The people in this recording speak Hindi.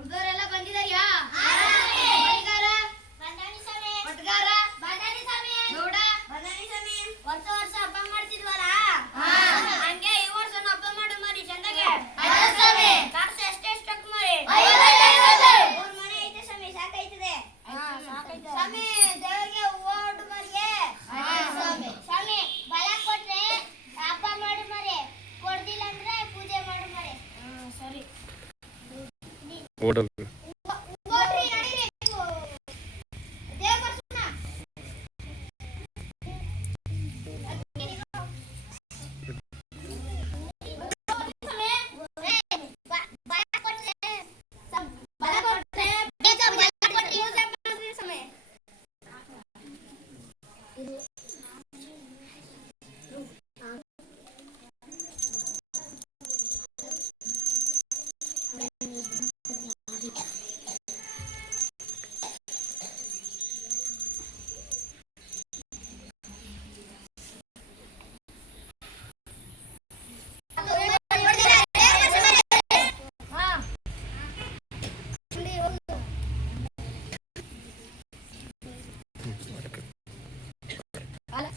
ಹುಡುಗರೆಲ್ಲ ಬಂದಿದಾರ್ಯಾ? ವರ್ಷ ವರ್ಷ. ಹೋಟೆಲ್ ಅಲ್ಲ